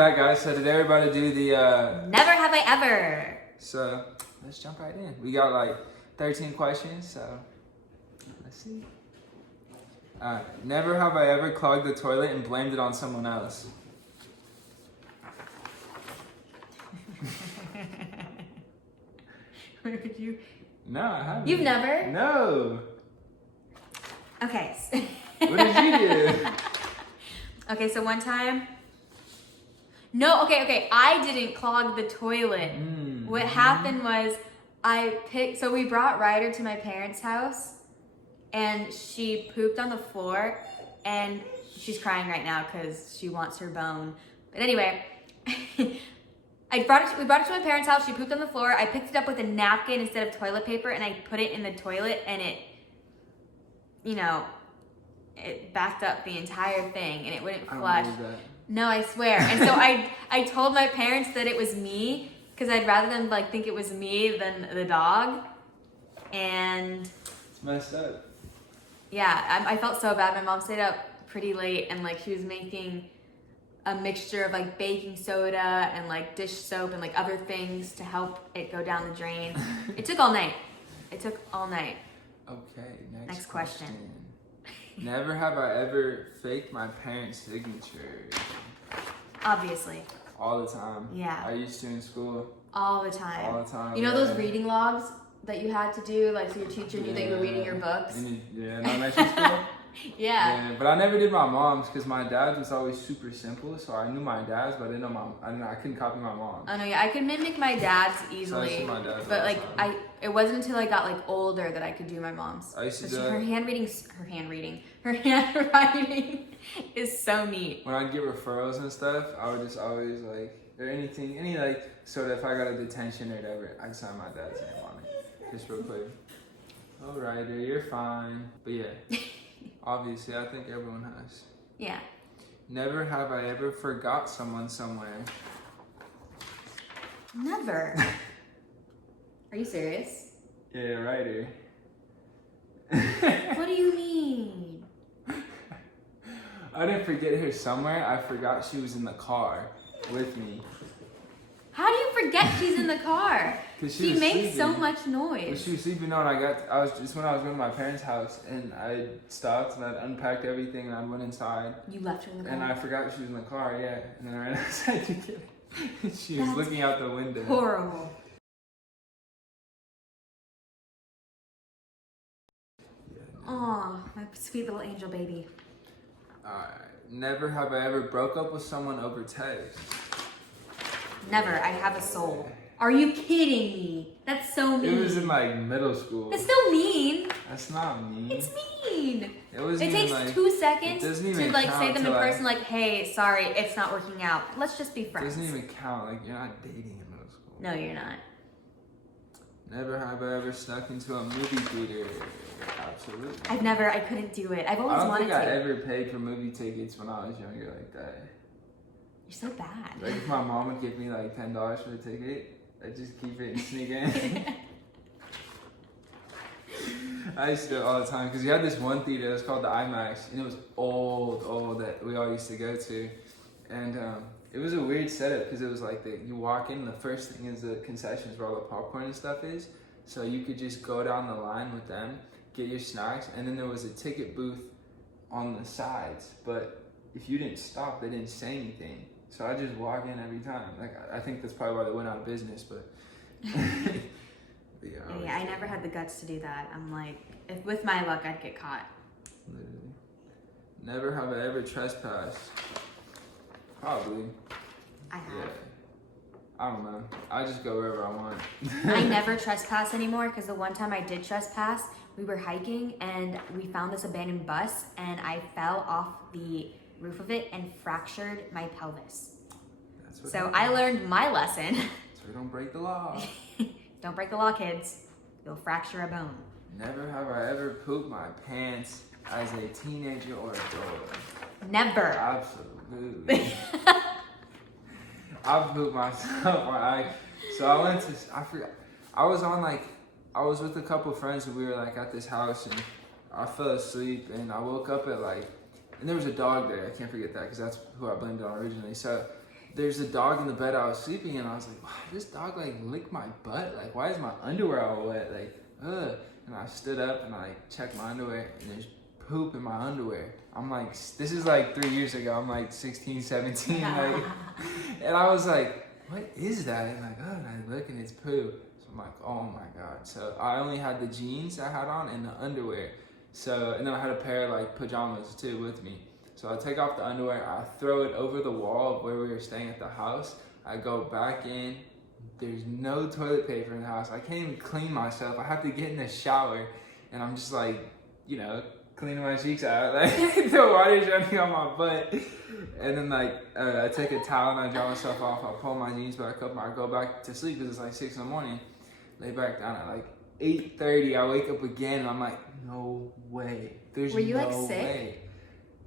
back, guys. So today we're about to do the Never have I ever. So let's jump right in. We got like 13 questions, so let's see. Never have I ever clogged the toilet and blamed it on someone else. Would you? No, I haven't. You've never? No. Okay. What did you do? Okay, so one time. No, okay. I didn't clog the toilet. What happened was so we brought Ryder to my parents' house and she pooped on the floor and she's crying right now because she wants her bone. But anyway, we brought it to my parents' house. She pooped on the floor. I picked it up with a napkin instead of toilet paper and I put it in the toilet and it backed up the entire thing and it wouldn't flush. No, I swear. And so I told my parents that it was me because I'd rather them like think it was me than the dog. And it's messed up. Yeah, I felt so bad. My mom stayed up pretty late and like she was making a mixture of like baking soda and like dish soap and like other things to help it go down the drain. It took all night. Okay, next question. Never have I ever faked my parents' signature. Obviously. All the time. Yeah. I used to in school. All the time. All the time. You know those reading logs that you had to do, like so your teacher knew that you were reading your books? In elementary school? Yeah. But I never did my mom's because my dad's was always super simple. So I knew my dad's, but I didn't know I couldn't copy my mom's. Oh no, yeah, I could mimic my dad's easily. So I used to do my dad's but all the like time. it wasn't until I got like older that I could do my mom's. I used to do her handwriting is so neat. When I'd get referrals and stuff, I would just always like, or any like, so that if I got a detention or whatever, I'd sign my dad's name on it. Just real quick. All right, you're fine. But yeah, obviously, I think everyone has. Yeah. Never have I ever forgot someone somewhere. Never. Are you serious? Yeah, Ryder. What do you mean? I didn't forget her somewhere. I forgot she was in the car with me. How do you forget she's in the car? She makes so much noise. Well, she was sleeping on. When I was going to my parents' house and I stopped and I'd unpacked everything and I went inside. You left her in the car? And I forgot she was in the car, yeah. And then I ran outside to get her. She was looking out the window. Horrible. Aw, my sweet little angel baby. Alright. Never have I ever broke up with someone over text. Never. I have a soul. Are you kidding me? That's so mean. It was in like middle school. That's so mean. That's not mean. It's mean. It takes like, 2 seconds to like say them in like, person like, hey, sorry, it's not working out. Let's just be friends. It doesn't even count. Like, you're not dating in middle school. No, you're not. Never have I ever snuck into a movie theater. Absolutely. I couldn't do it. I've always wanted to. I don't think I ever paid for movie tickets when I was younger like that. You're so bad. Like if my mom would give me like $10 for a ticket, I'd just keep it and sneak in. I used to do it all the time because we had this one theater that was called the IMAX and it was old that we all used to go to. And it was a weird setup because it was like you walk in, the first thing is the concessions where all the popcorn and stuff is. So you could just go down the line with them, get your snacks, and then there was a ticket booth on the sides. But if you didn't stop, they didn't say anything. So I just walk in every time. Like I think that's probably why they went out of business, but yeah, I never had the guts to do that. I'm like, if with my luck, I'd get caught. Literally. Never have I ever trespassed. Probably. I have. Yeah. I don't know. I just go wherever I want. I never trespass anymore because the one time I did trespass, we were hiking and we found this abandoned bus and I fell off the roof of it and fractured my pelvis. So I learned my lesson. So we don't break the law. Don't break the law, kids. You'll fracture a bone. Never have I ever pooped my pants as a teenager or adult. Never. Absolutely. I pooped myself. I forgot. I was with a couple friends and we were like at this house and I fell asleep and I woke up at and there was a dog there. I can't forget that because that's who I blamed it on originally. So there's a dog in the bed I was sleeping in. I was like, why did this dog like lick my butt? Like, why is my underwear all wet? Like, ugh. And I stood up and I like checked my underwear and there's poop in my underwear. I'm like, this is like 3 years ago. I'm like 16, 17. Like, and I was like, what is that? And like, oh, and I look and it's poo. So I'm like, oh my God. So I only had the jeans I had on and the underwear. So, and then I had a pair of like pajamas too with me. So I take off the underwear, I throw it over the wall of where we were staying at the house. I go back in. There's no toilet paper in the house. I can't even clean myself. I have to get in the shower and I'm just like, you know, cleaning my cheeks out. Like the water's running on my butt. And then like I take a towel and I dry myself off. I pull my jeans back up and I go back to sleep because it's like 6 in the morning. Lay back down at like 8:30. I wake up again and I'm like, no way. There's Were you no like sick? way.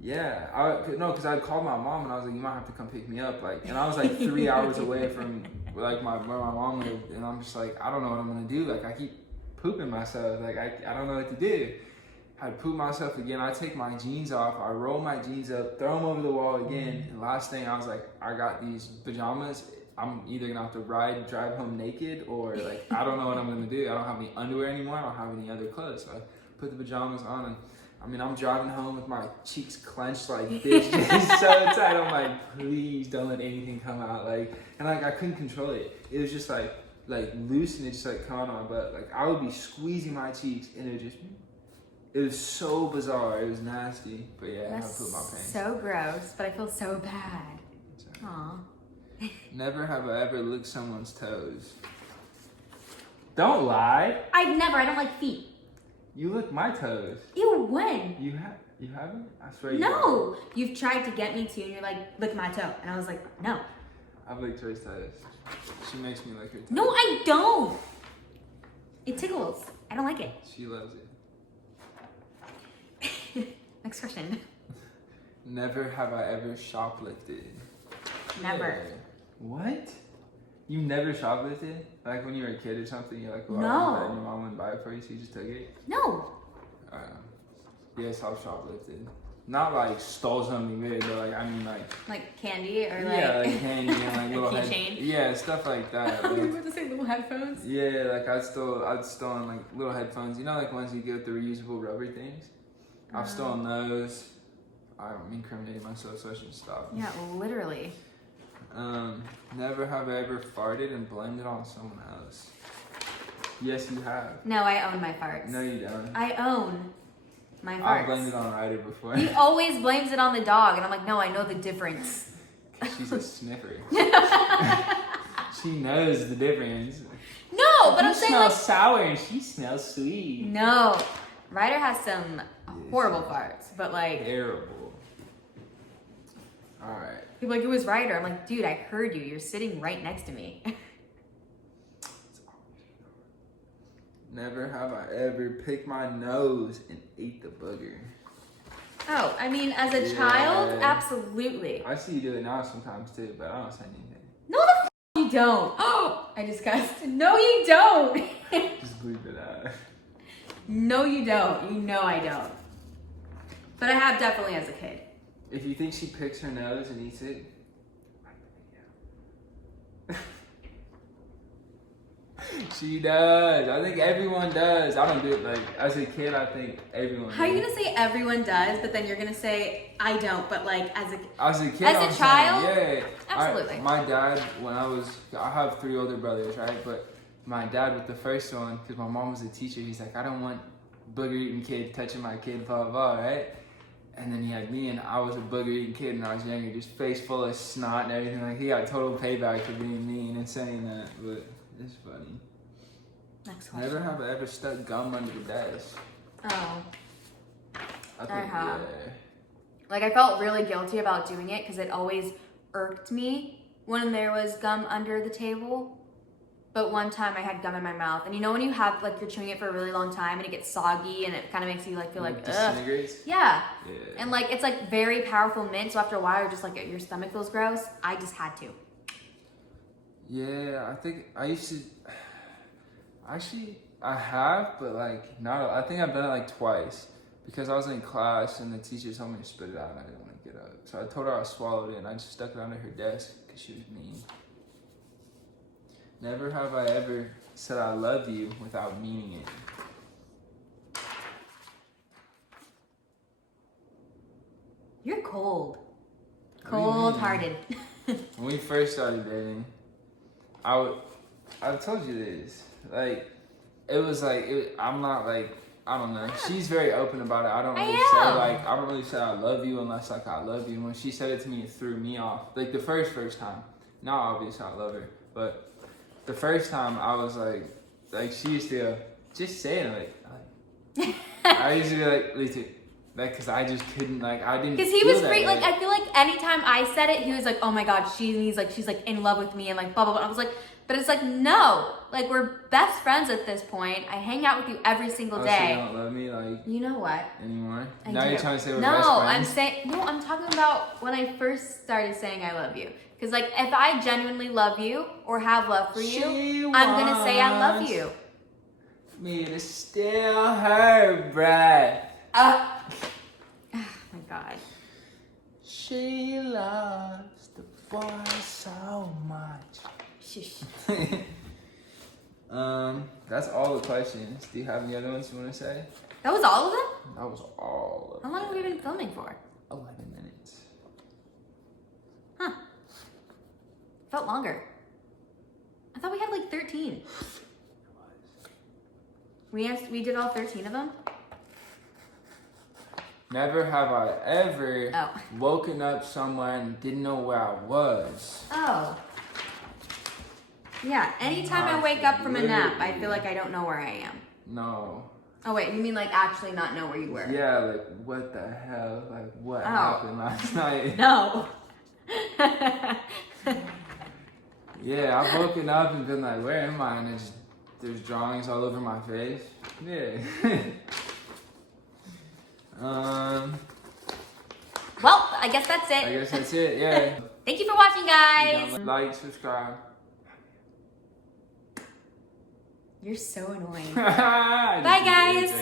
Yeah, no, because I called my mom and I was like, you might have to come pick me up. Like, and I was like 3 hours away from like where my mom lived, and I'm just like, I don't know what I'm gonna do. Like, I keep pooping myself. Like, I don't know what to do. I poop myself again. I take my jeans off. I roll my jeans up, throw them over the wall again. And last thing, I was like, I got these pajamas. I'm either gonna have to drive home naked, or like, I don't know what I'm gonna do. I don't have any underwear anymore. I don't have any other clothes. So I put the pajamas on and. I mean, I'm driving home with my cheeks clenched like this, just so tight. I'm like, please don't let anything come out. Like, and like I couldn't control it. It was just like loose and it just like come out on my butt. Like I would be squeezing my cheeks and it was so bizarre. It was nasty. But yeah, I had to poop my pants. So gross, but I feel so bad. Aw. Never have I ever licked someone's toes. Don't lie. I don't like feet. You lick my toes. Ew, when? You haven't? I swear you No. You've tried to get me to and you're like, lick my toe. And I was like, no. I've licked her toes. She makes me lick her toes. No, I don't. It tickles. I don't like it. She loves it. Next question. Never have I ever shoplifted. Never. Yeah. What? You never shoplifted? Like when you were a kid or something, you're like, well, No. I want that, and your mom wouldn't buy it for you, so you just took it? No. Yes, I've shoplifted. Not like stole something weird, but like, I mean Like candy or like... Yeah, like candy and like little keychain? Yeah, stuff like that. I was Like, about to say little headphones. yeah, like I'd stolen like little headphones. You know, like ones you get with the reusable rubber things? I've stolen those. I'm incriminating myself, so I should stop. Yeah, literally. Never have I ever farted and blamed it on someone else. Yes, you have. No, I own my farts. No, you don't. I own my farts. I've blamed it on Ryder before. He always blames it on the dog, and I'm like, no, I know the difference. 'Cause she's a sniffer. She knows the difference. No, but You I'm saying smell like... sour and she smells sweet. No. Ryder has some horrible farts, but like... Terrible. Alright. People are like, it was Ryder. I'm like, dude, I heard you. You're sitting right next to me. Never have I ever picked my nose and ate the booger. Oh, I mean, as a child, absolutely. I see you do it now sometimes too, but I don't say anything. No, the f you don't. Oh, I just cussed. No, you don't. Just bleep it out. No, you don't. You know I don't. But I have definitely as a kid. If you think she picks her nose and eats it, she does. I think everyone does. I don't do it like as a kid. I think everyone. How are you does. gonna say everyone does, but then you're gonna say I don't? But like as a kid, as a I'm child, saying, yeah, absolutely. My dad, I have 3 older brothers, right? But my dad with the first one, because my mom was a teacher, he's like, I don't want booger eating kid touching my kid, blah blah, right? And then he had me, and I was a booger-eating kid when I was younger, just face full of snot and everything. Like, he got total payback for being mean and saying that, but it's funny. Next question. Never have I ever stuck gum under the desk. Oh. I I have. Yeah. Like, I felt really guilty about doing it because it always irked me when there was gum under the table. But one time I had gum in my mouth. And you know when you have, like, you're chewing it for a really long time and it gets soggy and it kind of makes you, like, feel like, ugh. Disintegrates? Yeah. Yeah. And, like, it's, like, very powerful mint. So after a while, you're just, like, your stomach feels gross. I just had to. Yeah, I think I used to... Actually, I have, but, like, not... I think I've done it, like, twice. because I was in class and the teacher told me to spit it out and I didn't want to get up. So I told her I swallowed it and I just stuck it under her desk because she was mean. Never have I ever said I love you without meaning it. You're cold. What do you mean? Cold-hearted. When we first started dating, I've told you this. Like, it was like, I'm not like, I don't know. She's very open about it. I don't really say I love you unless like I love you. When she said it to me, it threw me off. Like the first time. Now obviously I love her, but the first time I was like she used to go, just say it like I used to be like, Lisa, because I just couldn't, like, I didn't. Because he was great. Like, I feel like anytime I said it, he was like, oh my God, she's like in love with me and like blah, blah, blah. I was like, but it's like, no, like we're best friends at this point. I hang out with you every single day. So you don't love me, like, you know what? Anymore? I Now do. you're trying to say we're best friends? I'm talking about when I first started saying I love you. Because like, if I genuinely love you or have love for you, I'm going to say I love you. Me to steal her breath. Oh my God. She loves the boy so much. Shush. That's all the questions. Do you have any other ones you want to say? That was all of them? That was all of How long have we been filming for? 11 minutes. Huh. Felt longer. I thought we had like 13. We did all 13 of them? Never have I ever Oh. woken up someone, didn't know where I was. Oh. Yeah, anytime I wake up from a nap, I feel like I don't know where I am. No. Oh wait, you mean like actually not know where you were? Yeah, like what the hell? Like what happened last night? No. Yeah, I've woken up and been like, where am I? And there's drawings all over my face. Yeah. Well, I guess that's it. I guess that's it, yeah. Thank you for watching, guys. Like, subscribe. You're so annoying. Bye, Bye, guys.